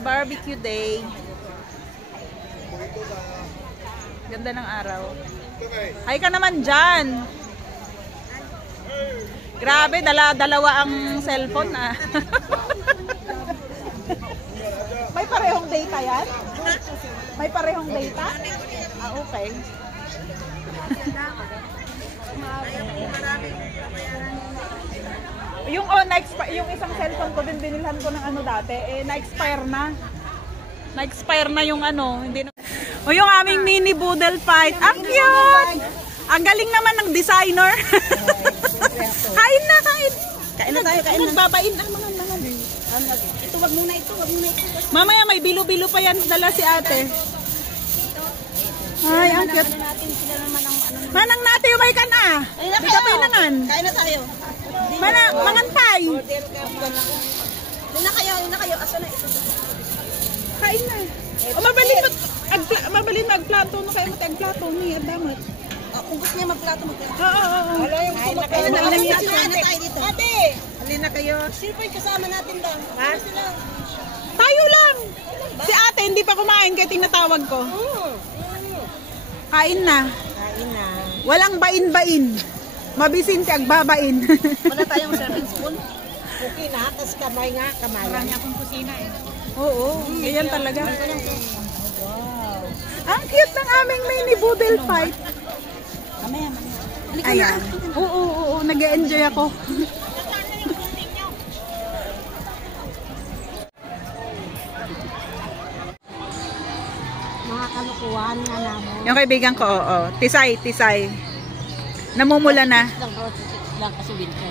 barbecue day. Ganda ng araw. Hi ka naman dyan. Grabe, dalawa ang cellphone ah. May parehong data yan? May parehong data? Ah, okay. Yung isang cellphone ko din binilhan ko ng ano dati, eh na-expire na. Na-expire na yung ano, hindi na. O yung aming mini boodle fight. Ang cute! Ang galing naman ng designer. Kain na, kain. Kain na tayo, kain na. Nagbabain ang mga. Ito, wag muna ito. Mamaya may bilo-bilo pa yan dala si ate. Ay, ang cute. Manang natin, umay ka na. Hindi ka pinangan. Kain na tayo. Mangantay. Yun na kayo. Asa na ito? Kain na. O mabalin magplato no kayo matagplato ni damat. Kung gusto niya magplato. Oo. Kain na tayo dito. Ate, halina na kayo. Sino kasama natin daw? Ha? Tayo lang. Si ate hindi pa kumain kaya tinatawag ko. Kain na. Walang bain-bain. Mabisin ti agbabain. Wala tayong serving spoon. Okay na, tas kamay nga, kamay. Marami akong kusina eh. Oo, ganyan talaga. Wow. Ang cute ng aming mini boodle fight. Mamaya. Ayan. Oo, nag-e-enjoy ako. Mga kalukuhan nga namin. Yung kaibigan ko, oo. Tisay. Namumula na. Lang kasi winter.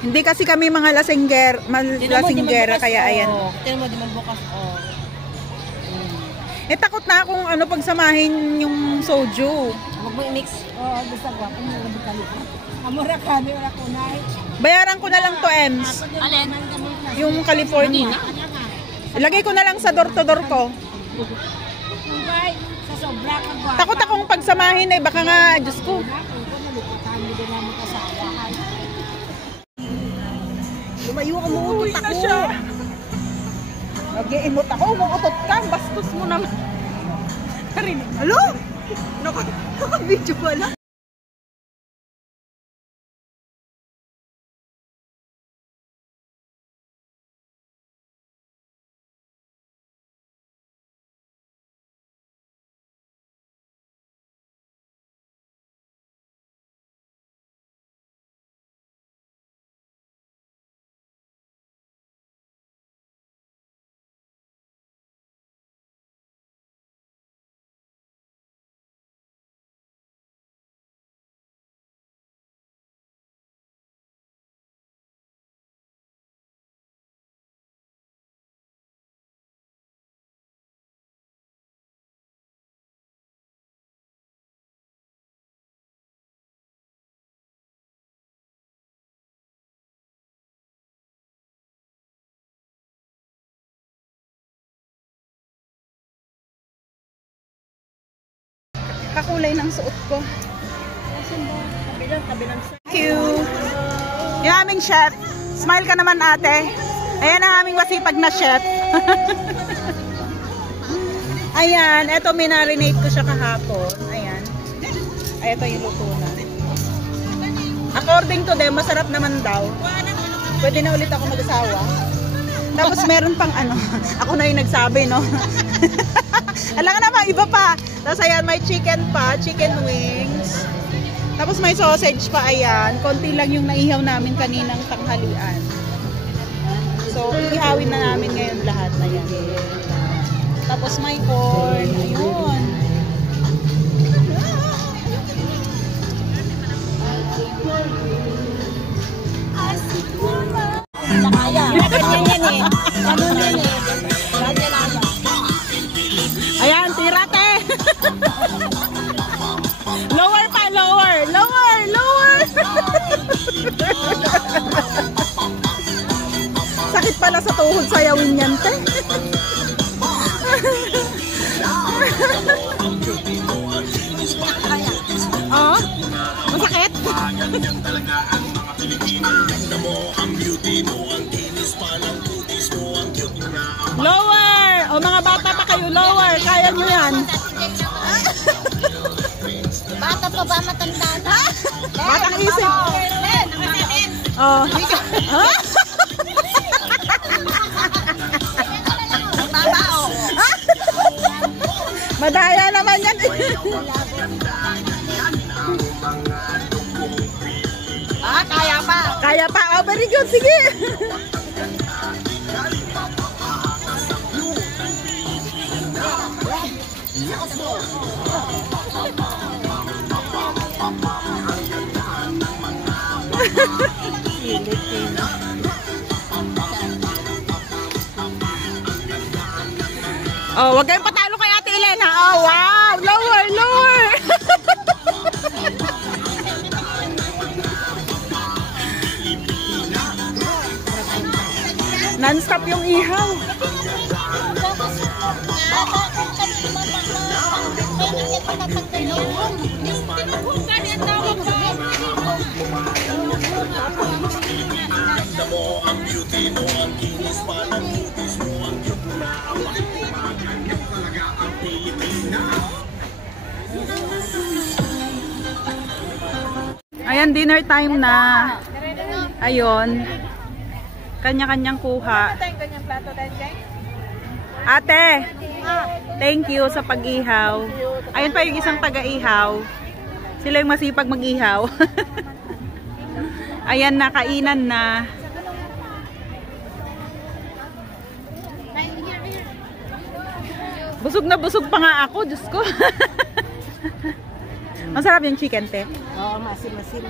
Hindi kasi kami mga lasinggera kaya ayan. Tingnan mo, di man bukas. Eh takot na akong ano pagsamahin yung soju. Huwag mo i-mix. Basta guwapo mo yung bukalipan. Amura kami, wala ko na. Bayaran ko na lang to, Ems. Alin? Yung California. Ilagay ko na lang sa door-to-door ko. Takot akong pagsamahin eh. Baka nga, Diyos ko. Lumayo ka, umuutot ako. Siya. Nag-iimot ako, umuutot ka. Bastos mo naman. Narinig. Halo? Naka-video pala. Kakulay ng suot ko. Thank you. Yung aming chef. Smile ka naman ate. Ayan ang aming masipag na chef. Ayan. Ito minarinate ko siya kahapon. Ayan. Ay, ito yung luto na. According to them, masarap naman daw. Pwede na ulit ako mag-asawa. Tapos meron pang ano. Ako na yung nagsabi, no? Alam nga naman, iba pa. Tapos ayan, may chicken pa, chicken wings. Tapos may sausage pa, ayan. Konti lang yung naihaw namin kaninang tanghalian. So, ihawin na namin ngayon lahat, ayan. Tapos may corn, ayun. Ayan, tirate. Lower pa, lower. Sakit pala sa tuhod sayawin yan, te. Oh, masakit. Lower. kayo, lower. Kaya nyo yan. Bata pa ba matanda na? Batang isip. Oh. Madaya naman yan. Kaya pa. Kaya pa. Oh, very good. Sige. Oh, wag kayong patalo kay Ate Elena. Oh, wow. Lower, lower. Non-stop yung ihaw. Ayan, dinner time na. Ayun. Kanya-kanyang kuha. Ate, thank you sa pag-ihaw. Ayun pa yung isang taga-ihaw. Sila yung masipag mag-ihaw. Ayan na, kainan na. Busog na busog pa nga ako, Diyos ko. Masarap yung chicken, te. Oo, masim-masim.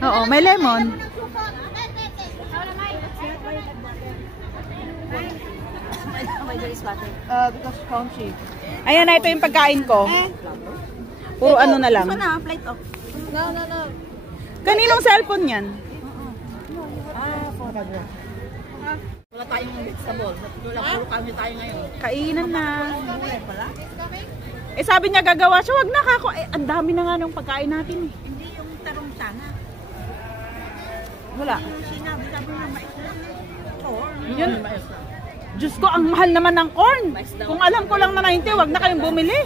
Oo, may lemon. Because crunchy. Ayan na, ito yung pagkain ko. Puro ano na lang. Plate off. No. Kaninong cellphone yan? Wala tayong vegetable. Wala puro kami tayo ngayon. Kainan na. Eh sabi niya gagawa siya, wag na kako. Eh, ang dami na nga ng pagkain natin eh. Hindi yung tarong tana. Wala. Sinabi mo na mais lang. Oo. Yun. Diyos ko, ang mahal naman ng corn. Kung alam ko lang na 90, wag na kayong bumili.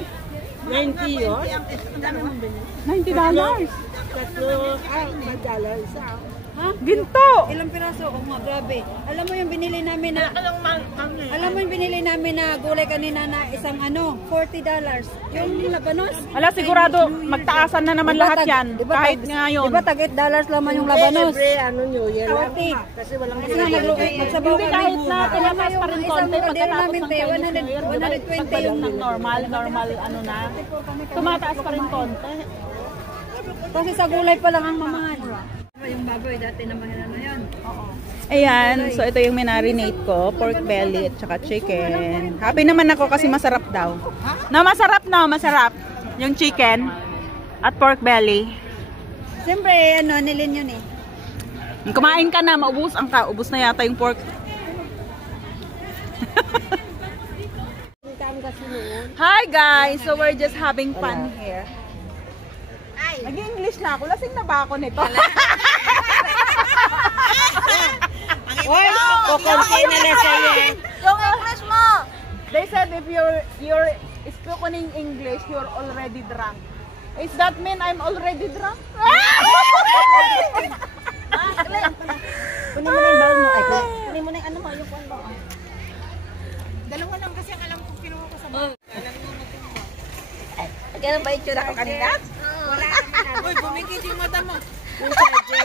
90 yun? $90. Tatlo. $5 isa. Ha? Ginto. Ilang piraso? Oh, grabe. Alam mo yung binili namin na alam mo yung binili namin na gulay kanina na isang $40. Yung labanos. Ala, sigurado magtaasan na naman lahat yan. Kahit ngayon. Diba tag $8 laman yung labanos? New Year lang. 40. Kasi walang Kasi nga magsabaw Hindi, kami. kahit na tinataas pa rin konti pagkatapos ng namin, Chinese New Year, diba? 120 yung Pagbalik ng normal ano na. Tumataas pa rin konti. Kasi sa gulay pa lang ang mamahal. Yung baboy dati na mahal na yan. Ayan, so ito yung minarinate ko, pork belly at saka chicken. Happy naman ako kasi masarap daw. Masarap. Yung chicken at pork belly. Siyempre, nilin yun eh. Kumain ka na, maubos ang ka. Ubos na yata yung pork. Hi guys, so we're just having fun here. Nag-English na ako. Lasing na ba ako nito? Oy, kukunti na na sa'yo. Yung English mo! They said if you're speaking English, you're already drunk. Is that mean I'm already drunk? Kunin mo na yung bowl mo. Kunin mo na yung yung kwan mo. Dalawa lang kasi ang alam kong kinuha ko sa mga. Ganun ba yung tsura ko kanina? Wala naman. Uy, bumigit yung mata mo.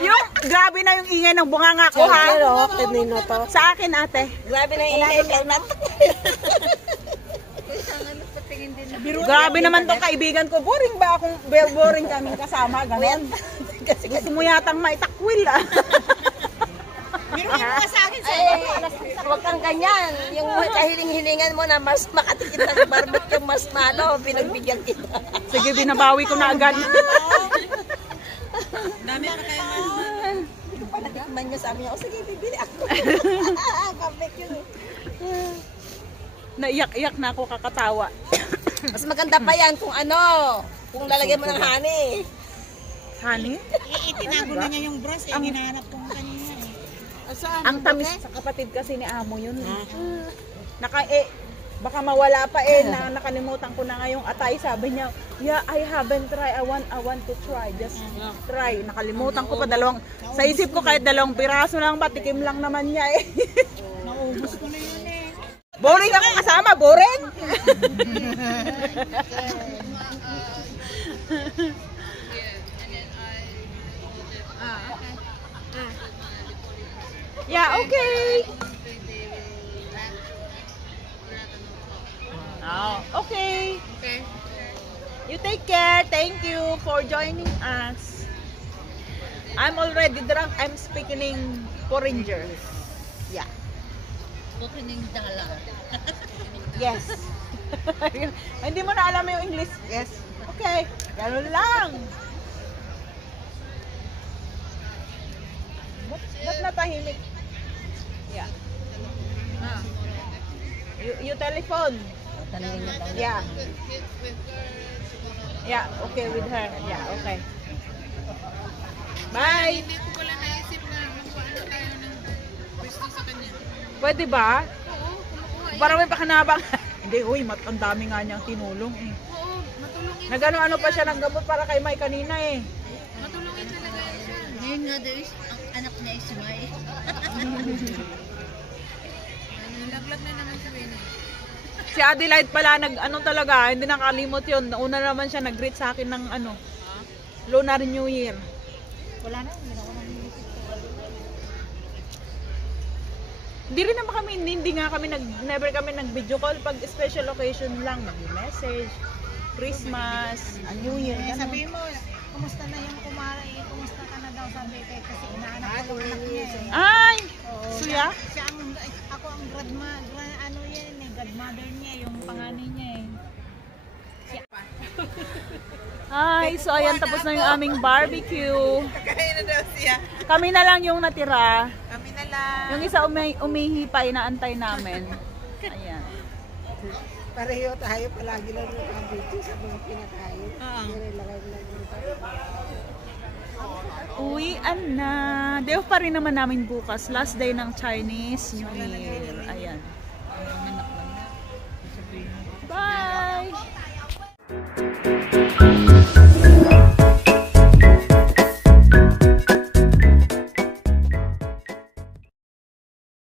Yung grabe na yung ingay ng bunganga ko ha. kanino to? Sa akin ate. Grabe na yung ingay ko na. Grabe naman tong kaibigan ko. Boring ba akong boring kaming kasama? Ganon. Gusto mo yatang maitakwil ah. Biruin mo sa akin sa Huwag kang ganyan. Yung kahiling-hilingan mo na mas makatikit ng barbot yung mas pinagbigyan kita. Sige, binabawi ko na agad. dami pa kayo. Panatikman niya sa amin. O sige, bibili ako. Perfect yun. Naiyak-iyak na ako kakatawa. Mas maganda pa yan kung kung lalagyan mo ng honey. Honey? Itinago na niya yung bros eh. Hinahanap ko kanina eh. Ang tamis sa kapatid kasi ni Amo yun. Baka mawala pa na nakalimutan ko na ngayong atay. Sabi niya, yeah, I haven't tried. I want to try. Just try. Nakalimutan ko pa sa isip ko kahit 2 piraso lang, patikim lang naman niya eh. Naubos ko na yun eh. Boring ako kasama, boring. Yeah, okay. Oh, okay. Okay. You take care. Thank you for joining us. I'm already drunk. I'm speaking Foreigner. Yeah. Bukining dollar. Yes. Hindi mo na alam yung English. Yes. Okay. Ganun lang. Ba't natahimik? Yeah. You telephone. Yeah. Yeah, okay with her. Yeah, okay. Bye. Hindi ko pala naisip na magpaano tayo ng pwesto sa kanya. Pwede ba? Oo, kumukuha. Para may pakinabang. Hindi, uy, ang dami nga niyang tinulong eh. Oo, matulungin. Nagano-ano pa siya ng gamot para kay May kanina eh. Matulungin talaga yan siya. Ngayon nga daw ang anak niya is May. Laglag na naman si Winnie. Si Adelaide pala talaga, hindi nakalimot yun. Nauna naman siya nag-greet sa akin ng Lunar New Year. Wala na, hindi na ako nag-iisip. Hindi rin naman kami, never kami nag-video call pag special occasion lang, mag-message, Christmas, New Year, ganun. Sabihin mo, kumusta na yung kumara eh, kumusta ka na daw sabi kay kasi inaanak ko yung anak niya eh. Ay! Oo, Suya? ako ang godmother niya, yung panganay niya eh. Hi, so ayan, tapos na yung aming barbecue. Kakain na daw siya. Kami na lang yung natira. Kami na lang. Yung isa umihi pa, inaantay namin. Ayan. Pareho tayo, palagi lang yung video sa mga pinakain. Uwian na. Day off pa rin naman namin bukas. Last day ng Chinese New Year.